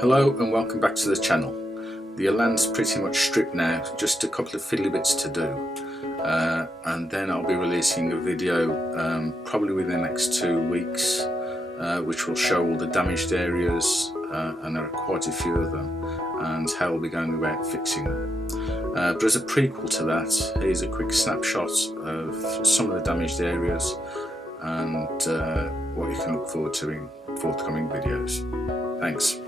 Hello and welcome back to the channel. The Elan's pretty much stripped now, just a couple of fiddly bits to do, and then I'll be releasing a video probably within the next 2 weeks which will show all the damaged areas, and there are quite a few of them, and how I'll be going about fixing them. But as a prequel to that, here's a quick snapshot of some of the damaged areas and what you can look forward to in forthcoming videos. Thanks.